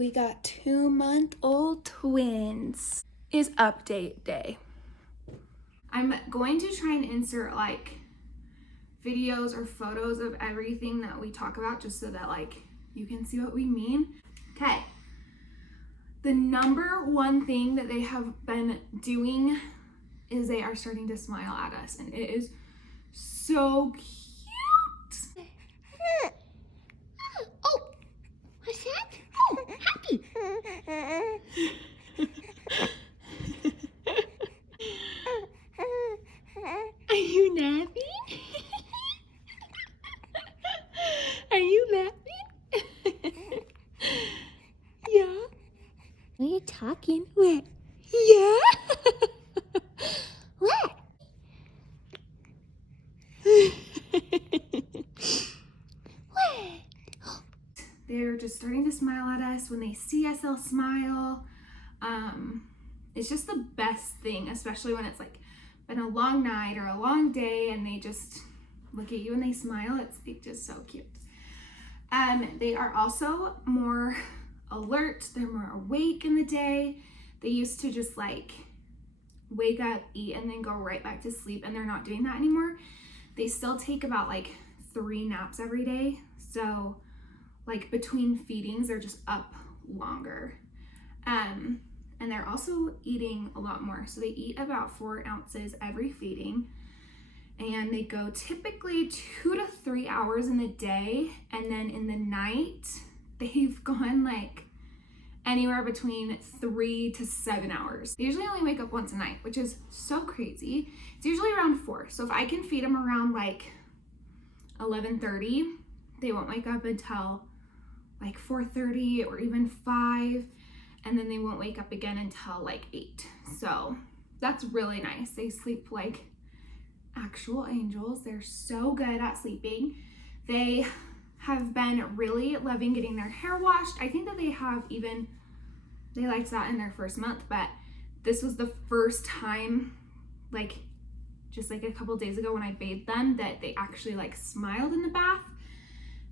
We got 2-month-old twins. Is update day. I'm going to try and insert like videos or photos of everything that we talk about just so that like you can see what we mean. Okay. The number one thing that they have been doing is they are starting to smile at us, and it is so cute. Oh, what's that? Oh, happy. Are you laughing? Are you laughing? Yeah. Are you talking? What? Yeah. What? They're just starting to smile at us. When they see us, they'll smile. It's just the best thing, especially when it's like been a long night or a long day and they just look at you and they smile. It's just so cute. They are also more alert. They're more awake in the day. They used to just like wake up, eat, and then go right back to sleep, and they're not doing that anymore. They still take about like 3 naps every day. So like between feedings, they're just up longer. And they're also eating a lot more. So they eat about 4 ounces every feeding, and they go typically 2 to 3 hours in the day. And then in the night, they've gone like anywhere between 3 to 7 hours. They usually only wake up once a night, which is so crazy. It's usually around 4. So if I can feed them around like 11:30, they won't wake up until like 4:30 or even 5, and then they won't wake up again until like 8. So that's really nice. They sleep like actual angels. They're so good at sleeping. They have been really loving getting their hair washed. I think that they liked that in their first month, but this was the first time, like just like a couple days ago when I bathed them, that they actually like smiled in the bath.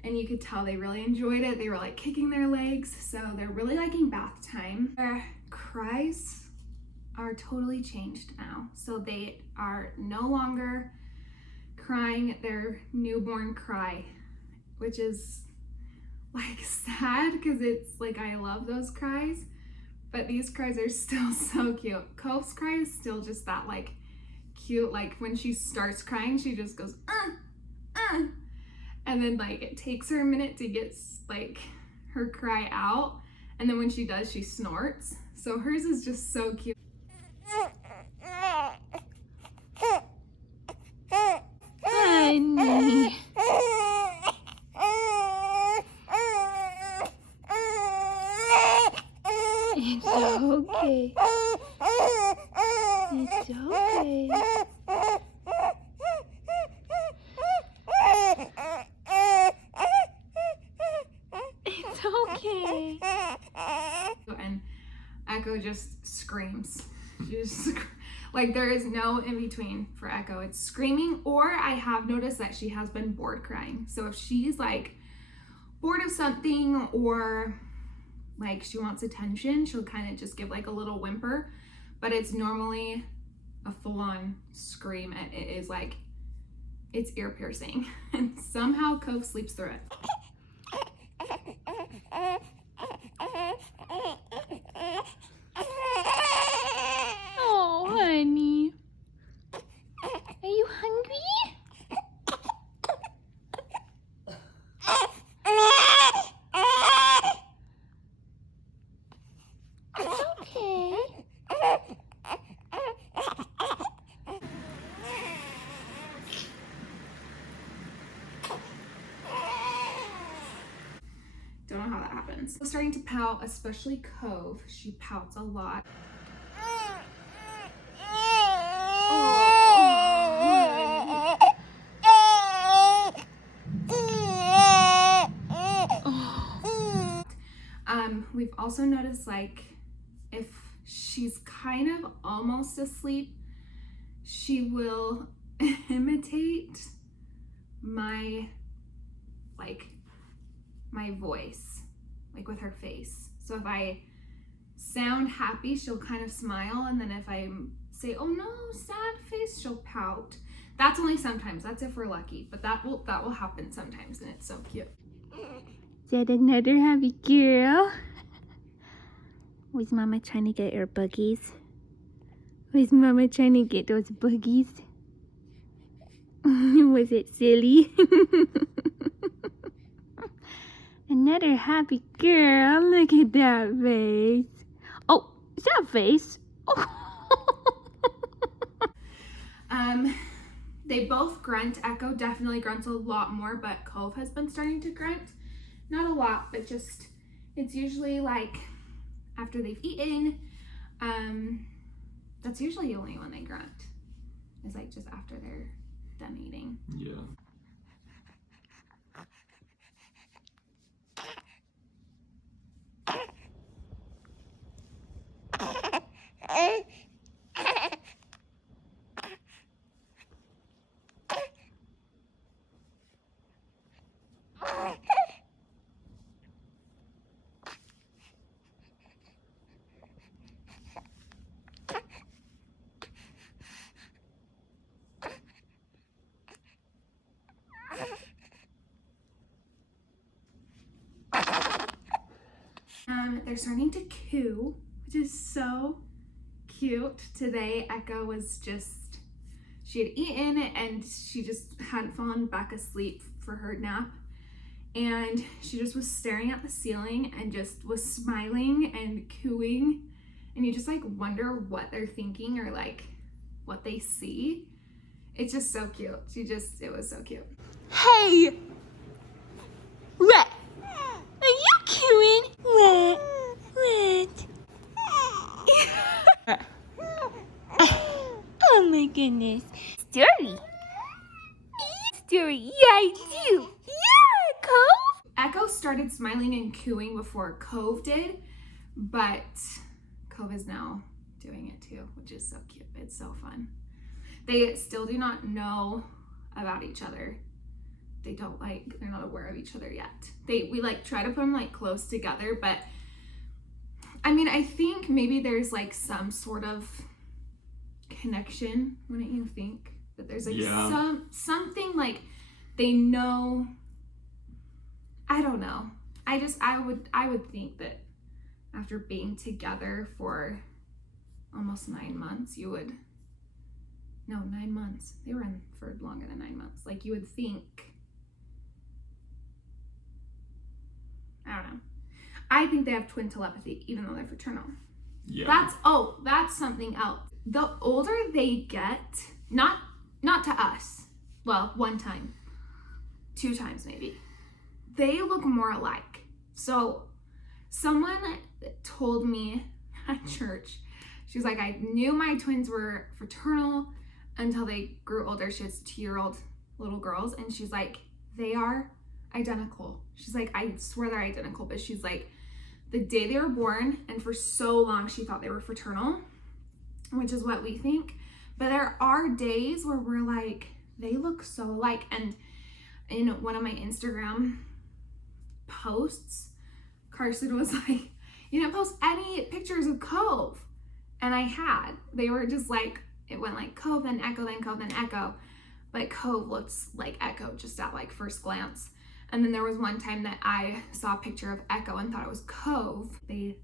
And you could tell they really enjoyed it. They were like kicking their legs. So they're really liking bath time. Their cries are totally changed now. So they are no longer crying their newborn cry, which is like sad because it's like I love those cries. But these cries are still so cute. Cove's cry is still just that like cute, like when she starts crying, she just goes, and then like it takes her a minute to get like her cry out, and then when she does, she snorts. So hers is just so cute. Honey. It's okay. It's okay. It's okay. And Echo just screams. She just like there is no in between for Echo. It's screaming, or I have noticed that she has been bored crying. So if she's like bored of something or like she wants attention, she'll kind of just give like a little whimper, but it's normally a full-on scream, and it is like it's ear piercing. And somehow Cove sleeps through it. Oh, honey. Are you hungry? It's okay. Don't know how that happens. Starting to pout, especially Cove. She pouts a lot. We've also noticed like if she's kind of almost asleep, she will imitate my voice, like with her face. So if I sound happy, she'll kind of smile, and then if I say, oh no, sad face, she'll pout. That's only sometimes. That's if we're lucky, but that will happen sometimes, and it's so cute. Is that another happy girl? Was Mama trying to get her boogies? Was Mama trying to get those boogies? Was it silly? Another happy girl. Look at that face. Oh, is that a face? Oh. They both grunt. Echo definitely grunts a lot more, but Cove has been starting to grunt. Not a lot, but just, it's usually like after they've eaten. That's usually the only one they grunt. It's like just after they're done eating. Yeah. They're starting to coo, which is so cute. Today, Echo was just, she had eaten and she just hadn't fallen back asleep for her nap. And she just was staring at the ceiling and just was smiling and cooing. And you just like wonder what they're thinking or like what they see. It's just so cute. It was so cute. Hey! What? Are you cooing? What? Oh my goodness. Story. Story. Yeah, I do. Yeah, Cove. Echo started smiling and cooing before Cove did, but Cove is now doing it too, which is so cute. It's so fun. They still do not know about each other. They're not aware of each other yet. We like try to put them like close together, but I mean, I think maybe there's like some sort of connection, wouldn't you think? That there's like something like they know. I don't know. I would think that after being together for almost 9 months, 9 months. They were in for longer than 9 months. Like you would think, I don't know. I think they have twin telepathy, even though they're fraternal. Yeah. That's something else. The older they get, not to us. Well, 1 time, 2 times maybe. They look more alike. So someone told me at church, she was like, I knew my twins were fraternal until they grew older. She has 2-year-old little girls, and she's like, they are identical. She's like, I swear they're identical, but she's like, the day they were born, and for so long she thought they were fraternal, which is what we think. But there are days where we're like, they look so alike. And in one of my Instagram posts, Carson was like, you didn't post any pictures of Cove. And I had. They were just like, it went like Cove, then Echo, then Cove, then Echo. But Cove looks like Echo just at like first glance. And then there was one time that I saw a picture of Echo and thought it was Cove. They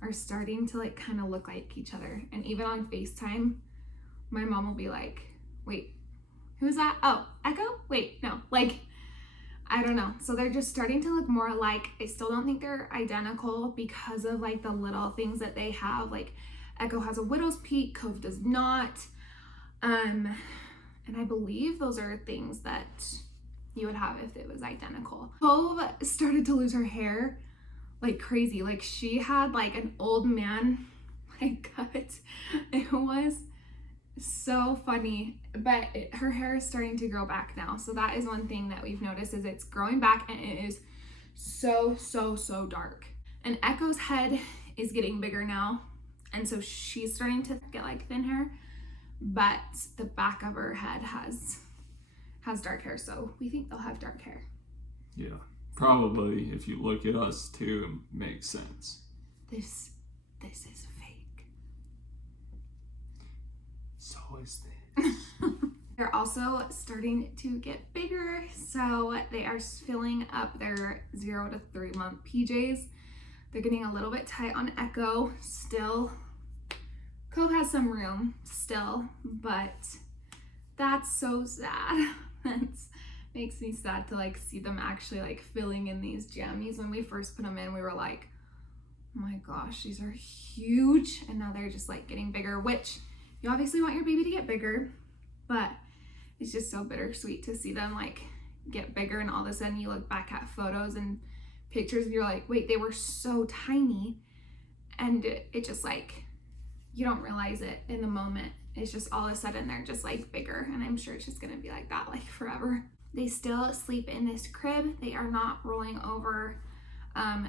are starting to like kind of look like each other. And even on FaceTime, my mom will be like, wait, who's that? Oh, Echo? Wait, no. Like, I don't know. So they're just starting to look more alike. I still don't think they're identical because of like the little things that they have. Like Echo has a widow's peak, Cove does not. And I believe those are things that you would have if it was identical. Cove started to lose her hair like crazy. Like she had like an old man like cut. It was so funny, but her hair is starting to grow back now. So that is one thing that we've noticed, is it's growing back, and it is so dark. And Echo's head is getting bigger now, and so she's starting to get like thin hair, but the back of her head has dark hair, so we think they'll have dark hair. Yeah, probably if you look at us too, it makes sense. this is fake. So is this. They're also starting to get bigger, so they are filling up their 0 to 3 month PJs. They're getting a little bit tight on Echo still. Cove has some room still, but that's so sad. That makes me sad to like see them actually like filling in these jammies. When we first put them in, we were like, oh my gosh, these are huge, and now they're just like getting bigger, which you obviously want your baby to get bigger, but it's just so bittersweet to see them like get bigger, and all of a sudden you look back at photos and pictures and you're like, wait, they were so tiny, and it just like, you don't realize it in the moment. It's just all of a sudden they're just like bigger, and I'm sure it's just gonna be like that like forever. They still sleep in this crib. They are not rolling over,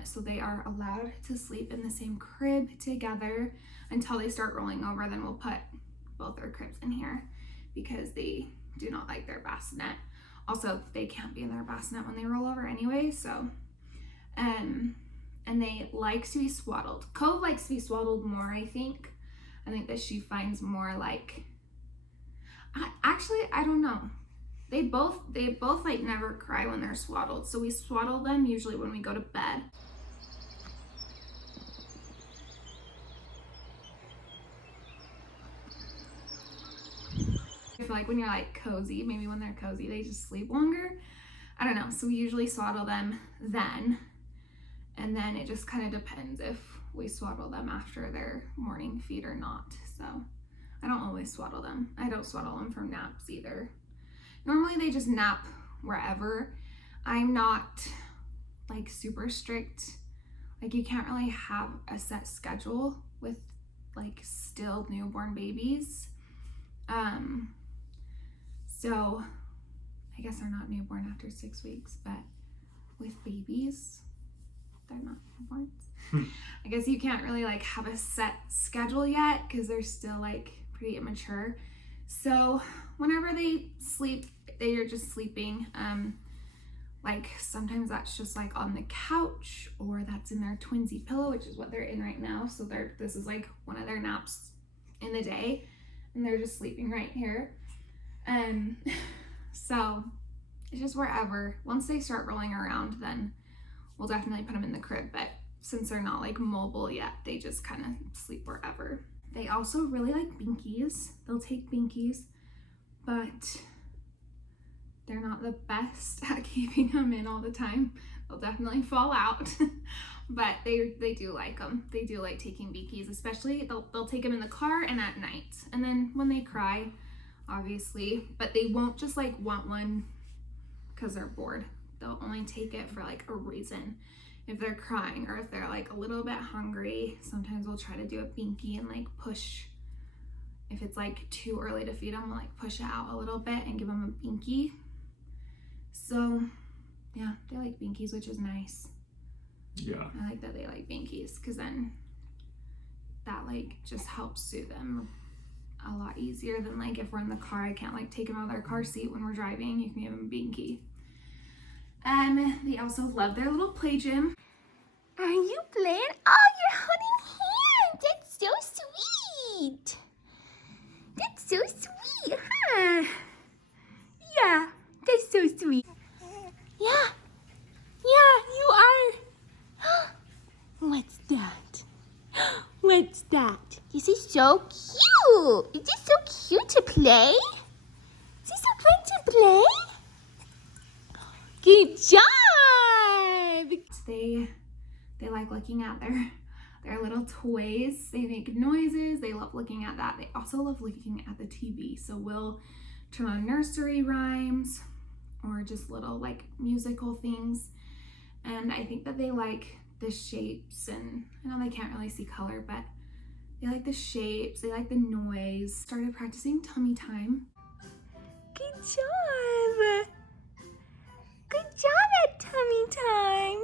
so they are allowed to sleep in the same crib together until they start rolling over. Then we'll put both their cribs in here because they do not like their bassinet. Also, they can't be in their bassinet when they roll over anyway, so and they like to be swaddled. Cove likes to be swaddled more, I think that she finds more like, actually I don't know, they both like never cry when they're swaddled, so we swaddle them usually when we go to bed. I feel like when you're like cozy, maybe when they're cozy, they just sleep longer. I don't know. So we usually swaddle them then. And then it just kind of depends if we swaddle them after their morning feed or not. So I don't always swaddle them. I don't swaddle them from naps either. Normally they just nap wherever. I'm not like super strict. Like you can't really have a set schedule with like still newborn babies. So I guess they're not newborn after 6 weeks, but with babies, they're not newborns. I guess you can't really like have a set schedule yet because they're still like pretty immature. So whenever they sleep, they are just sleeping. Like sometimes that's just like on the couch, or that's in their twinsy pillow, which is what they're in right now. So this is like one of their naps in the day, and they're just sleeping right here. So it's just wherever. Once they start rolling around, then we'll definitely put them in the crib, but since they're not like mobile yet, they just kind of sleep wherever. They also really like binkies. They'll take binkies, but they're not the best at keeping them in all the time. They'll definitely fall out, but they do like them. They do like taking binkies, especially they'll take them in the car and at night. And then when they cry, obviously, but they won't just like want one because they're bored. They'll only take it for like a reason. If they're crying or if they're like a little bit hungry, sometimes we'll try to do a binky and like push. If it's like too early to feed them, we'll like push it out a little bit and give them a binky. So yeah, they like binkies, which is nice. Yeah. I like that they like binkies because then that like just helps soothe them a lot easier than like if we're in the car. I can't like take them out of their car seat when we're driving. You can give them a binky. They also love their little play gym. Are you playing? Oh, you're holding hands. That's so sweet. That's so sweet, huh? Yeah, that's so sweet. Yeah. Yeah, you are. What's that? What's that? This is so cute. Is this so cute to play? Is this so fun to play? Good job! They like looking at their little toys. They make noises. They love looking at that. They also love looking at the TV. So we'll turn on nursery rhymes or just little like musical things. And I think that they like the shapes, and I know they can't really see color, but they like the shapes. They like the noise. Started practicing tummy time. Good job! Good job at tummy time.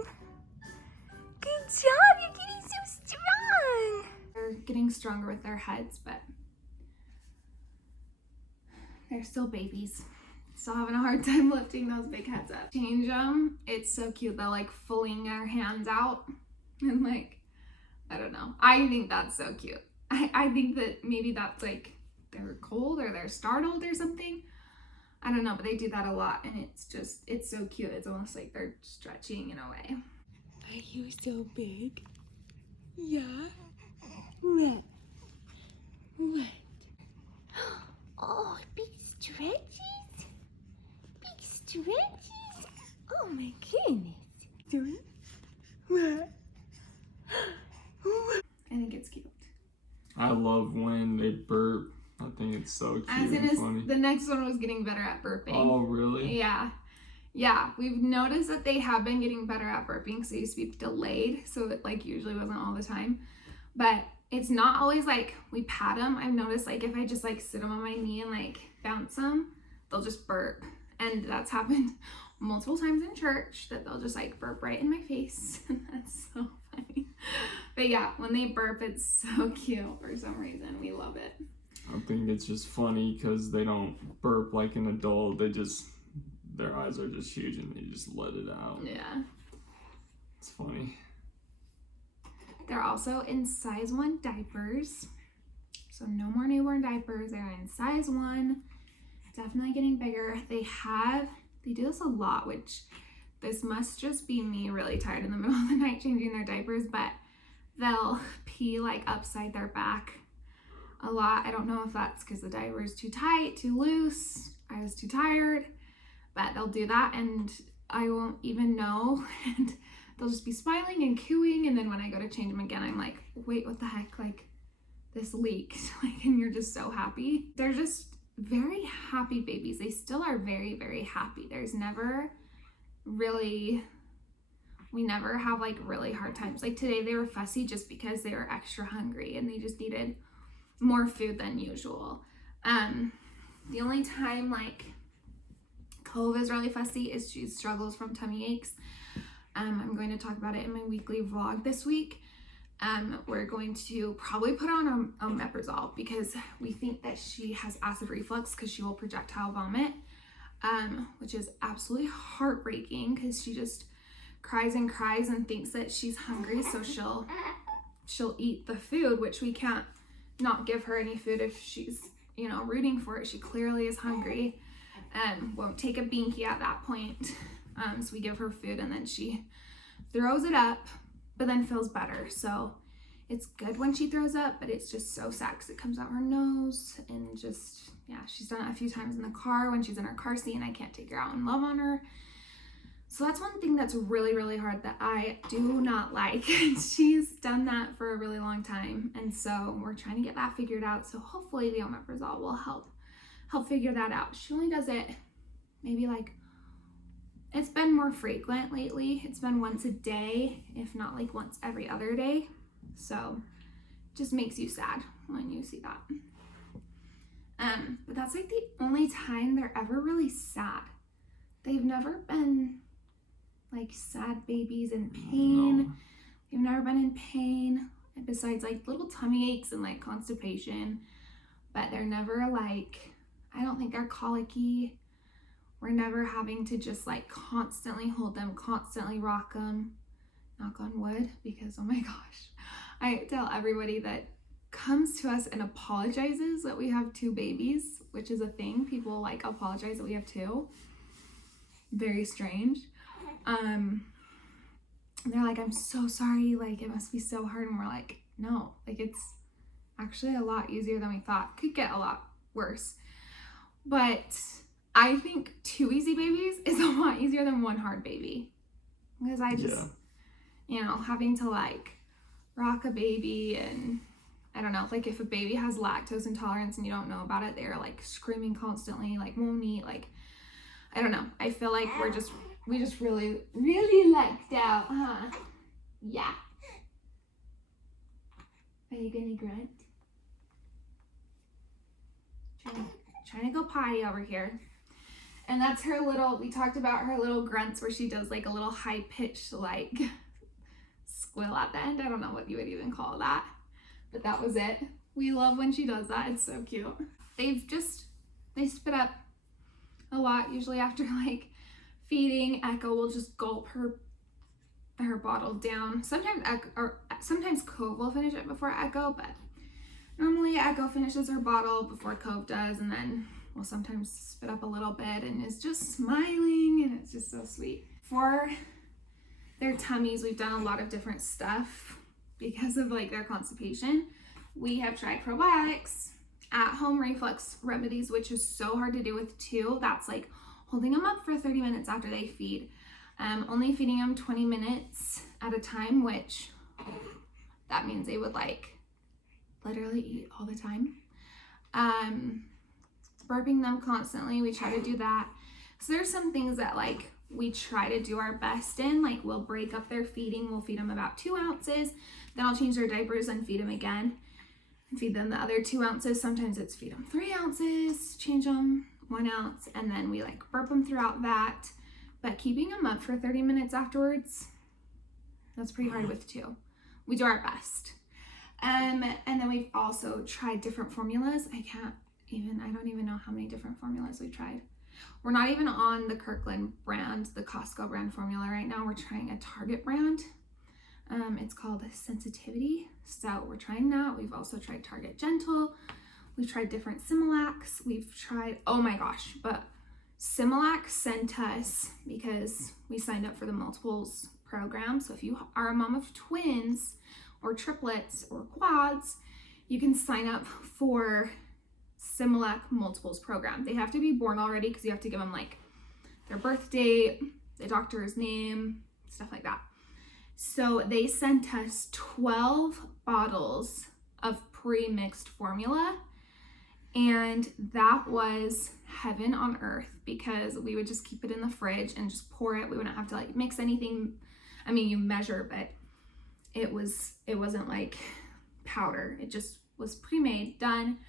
Good job, you're getting so strong. They're getting stronger with their heads, but they're still babies. Still having a hard time lifting those big heads up. Change them. It's so cute. They'll like fling their hands out and like I don't know. I think that's so cute. I think that maybe that's like they're cold or they're startled or something. I don't know, but they do that a lot, and it's so cute. It's almost like they're stretching in a way. Are you so big? Yeah. What? What? Oh, big stretches? Big stretches? Oh my goodness. Do it? What? I think it's cute. I love when they burp. I think it's so cute As in and funny. the next one was getting better at burping. Oh, really? Yeah. Yeah, we've noticed that they have been getting better at burping because they used to be delayed, so it like usually wasn't all the time. But it's not always like we pat them. I've noticed like if I just like sit them on my knee and like bounce them, they'll just burp. And that's happened multiple times in church, that they'll just like burp right in my face. And that's so funny. But yeah, when they burp, it's so cute for some reason. We love it. I think it's just funny because they don't burp like an adult. Their eyes are just huge and they just let it out. Yeah. It's funny. They're also in size 1 diapers. So no more newborn diapers. They're in size 1. Definitely getting bigger. They do this a lot, which this must just be me really tired in the middle of the night changing their diapers, but they'll pee like upside their back a lot. I don't know if that's because the diaper is too tight, too loose, I was too tired, but they'll do that and I won't even know. And they'll just be smiling and cooing, and then when I go to change them again, I'm like, wait, what the heck, like this leaked. Like, and you're just so happy. They're just very happy babies. They still are very, very happy. There's never really, we never have like really hard times. Like today they were fussy just because they were extra hungry and they just needed more food than usual. The only time like Cove is really fussy is she struggles from tummy aches. I'm going to talk about it in my weekly vlog this week. We're going to probably put on omeprazole because we think that she has acid reflux because she will projectile vomit, which is absolutely heartbreaking because she just cries and cries and thinks that she's hungry, so she'll eat the food, which we can't not give her any food if she's, you know, rooting for it. She clearly is hungry and won't take a binky at that point. So we give her food and then she throws it up, but then feels better. So it's good when she throws up, but it's just so sad because it comes out her nose and just, yeah, she's done it a few times in the car when she's in her car seat and I can't take her out and love on her. So that's one thing that's really, really hard that I do not like. She's done that for a really long time. And so we're trying to get that figured out. So hopefully the omeprazole will help figure that out. She only does it maybe like, it's been more frequent lately. It's been once a day, if not like once every other day. So it just makes you sad when you see that. But that's like the only time they're ever really sad. They've never been like sad babies in pain. No. They've never been in pain besides like little tummy aches and like constipation, but they're never like, I don't think they're colicky. We're never having to just like constantly hold them, constantly rock them, knock on wood, because oh my gosh, I tell everybody that comes to us and apologizes that we have 2 babies, which is a thing. People like apologize that we have 2. Very strange. They're like, I'm so sorry, like it must be so hard, and we're like, no, like it's actually a lot easier than we thought. Could get a lot worse, but I think 2 easy babies is a lot easier than 1 hard baby, because I just, you know, having to like rock a baby, and I don't know, like if a baby has lactose intolerance and you don't know about it, they're like screaming constantly, like won't eat, like I don't know. I feel like we just really, really lucked out, huh? Yeah. Are you gonna grunt? Trying to go potty over here. And that's her little, we talked about her little grunts where she does like a little high pitched like squill at the end. I don't know what you would even call that, but that was it. We love when she does that. It's so cute. They spit up a lot, usually after like feeding. Echo will just gulp her bottle down. Sometimes sometimes Cove will finish it before Echo, but normally Echo finishes her bottle before Cove does, and then will sometimes spit up a little bit and is just smiling, and it's just so sweet. For their tummies, we've done a lot of different stuff because of like their constipation. We have tried probiotics, at-home reflux remedies, which is so hard to do with two. That's like holding them up for 30 minutes after they feed. Only feeding them 20 minutes at a time, which that means they would like literally eat all the time. Burping them constantly, we try to do that. So there's some things that like we try to do our best in, like we'll break up their feeding. We'll feed them about 2 ounces, then I'll change their diapers and feed them again. And feed them the other 2 ounces. Sometimes it's feed them 3 ounces, change them 1 ounce, and then we like burp them throughout that. But keeping them up for 30 minutes afterwards, that's pretty hard with 2. We do our best. And then we've also tried different formulas. I don't even know how many different formulas we've tried. We're not even on the Kirkland brand, the Costco brand formula right now. We're trying a Target brand. It's called Sensitivity. So we're trying that. We've also tried Target Gentle. We've tried different Similacs. We've tried, oh my gosh, but Similac sent us, because we signed up for the multiples program. So if you are a mom of twins or triplets or quads, you can sign up for Similac multiples program. They have to be born already because you have to give them like their birth date, the doctor's name, stuff like that. So they sent us 12 bottles of pre-mixed formula, and that was heaven on earth because we would just keep it in the fridge and just pour it. We wouldn't have to like mix anything. I mean, you measure, but it wasn't like powder. It just was pre-made, done.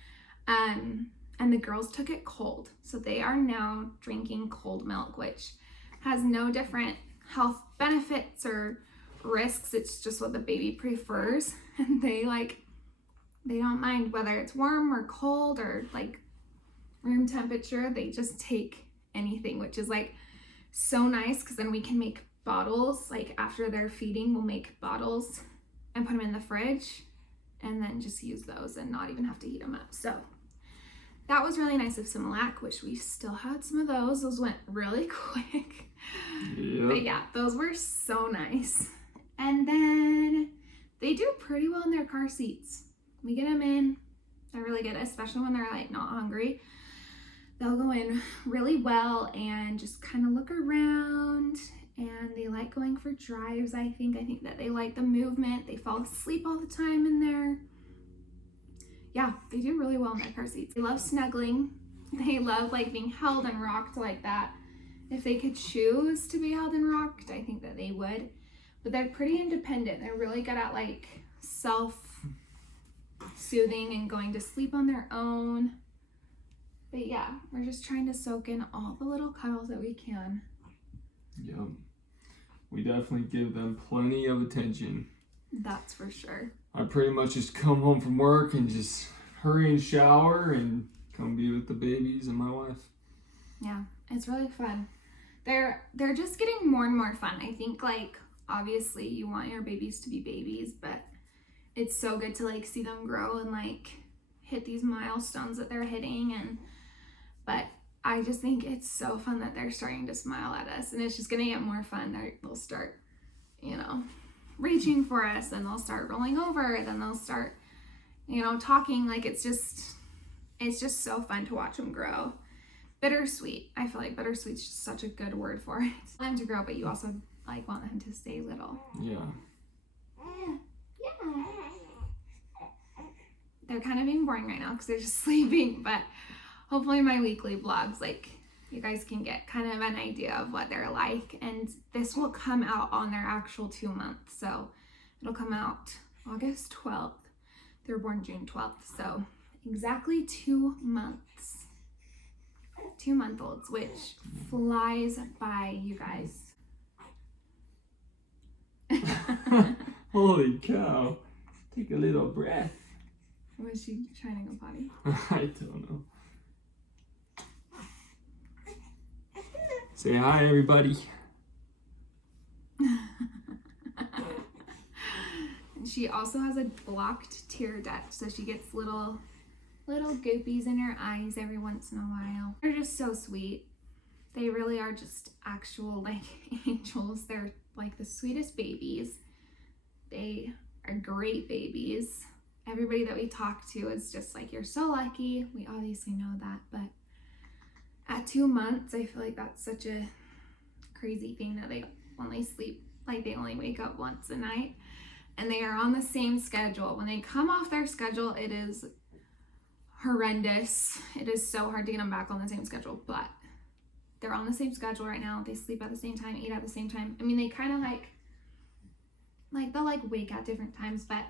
And the girls took it cold. So they are now drinking cold milk, which has no different health benefits or risks. It's just what the baby prefers. And they don't mind whether it's warm or cold or like room temperature. They just take anything, which is like so nice, because then we can make bottles. Like after they're feeding, we'll make bottles and put them in the fridge and then just use those and not even have to heat them up. So that was really nice of Similac. Wish we still had some of those. Those went really quick. Yep. But yeah, those were so nice. And then they do pretty well in their car seats. We get them in. They're really good, especially when they're like not hungry. They'll go in really well and just kind of look around, and they like going for drives. I think that they like the movement. They fall asleep all the time in there. Yeah, they do really well in their car seats. They love snuggling. They love like being held and rocked like that. If they could choose to be held and rocked, I think that they would. But they're pretty independent. They're really good at like self-soothing and going to sleep on their own. But yeah, we're just trying to soak in all the little cuddles that we can. Yep. We definitely give them plenty of attention. That's for sure. I pretty much just come home from work and just hurry and shower and come be with the babies and my wife. Yeah, it's really fun. They're just getting more and more fun. I think like obviously you want your babies to be babies, but it's so good to like see them grow and like hit these milestones that they're hitting. But I just think it's so fun that they're starting to smile at us, and it's just gonna get more fun. They'll start, reaching for us, and they'll start rolling over, then they'll start, talking. Like it's just so fun to watch them grow. Bittersweet. I feel like bittersweet's just such a good word for it. Want them to grow, but you also like want them to stay little. Yeah. They're kind of being boring right now because they're just sleeping, but hopefully my weekly vlogs, like you guys can get kind of an idea of what they're like, and this will come out on their actual 2 months. So it'll come out August 12th. They were born June 12th. So exactly 2 months. 2-month-olds, which flies by, you guys. Holy cow. Take a little breath. Was she trying to go potty? I don't know. Say hi, everybody. She also has a blocked tear duct, so she gets little goopies in her eyes every once in a while. They're just so sweet. They really are just actual like angels. They're like the sweetest babies. They are great babies. Everybody that we talk to is just like, you're so lucky. We obviously know that, but at 2 months, I feel like that's such a crazy thing that they only sleep, like they only wake up once a night, and they are on the same schedule. When they come off their schedule, it is horrendous. It is so hard to get them back on the same schedule, but they're on the same schedule right now. They sleep at the same time, eat at the same time. I mean, they kind of like they'll like wake at different times, but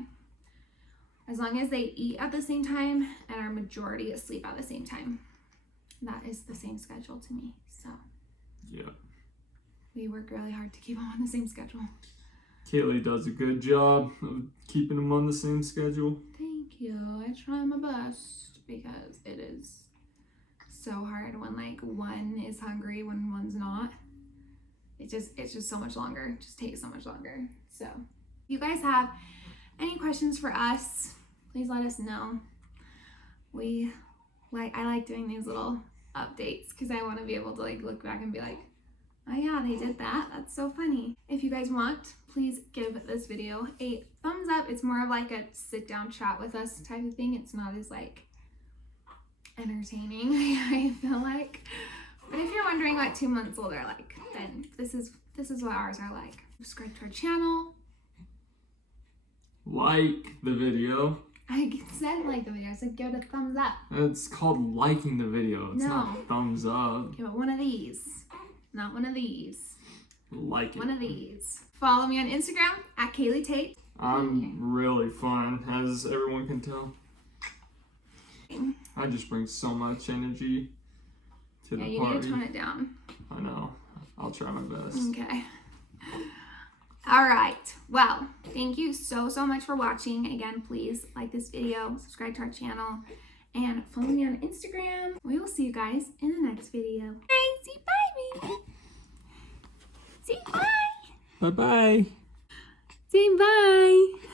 as long as they eat at the same time and our majority asleep at the same time, that is the same schedule to me. So yeah, we work really hard to keep them on the same schedule. Kaylee does a good job of keeping them on the same schedule. Thank you. I try my best because it is so hard when like one is hungry when one's not. It's just so much longer. It just takes so much longer. So if you guys have any questions for us, please let us know. I like doing these little updates because I want to be able to like look back and be like, oh yeah, they did that. That's so funny. If you guys want, please give this video a thumbs up. It's more of like a sit down chat with us type of thing. It's not as like entertaining, I feel like. But if you're wondering what 2 months old are like, then this is what ours are like. Subscribe to our channel. Like the video. I said like the video. I said give it a thumbs up. It's called liking the video. It's No. not thumbs up. Give it one of these. Not one of these. Like it. One of these. Follow me on Instagram at Kaylee Tate. I'm really fun, as everyone can tell. I just bring so much energy to the Yeah, you party. need to tone it down. I know. I'll try my best. Okay. All right. Well, thank you so much for watching. Again, please like this video, subscribe to our channel, and follow me on Instagram. We will see you guys in the next video. Bye. Say bye, baby. Say bye. Bye-bye. Say bye.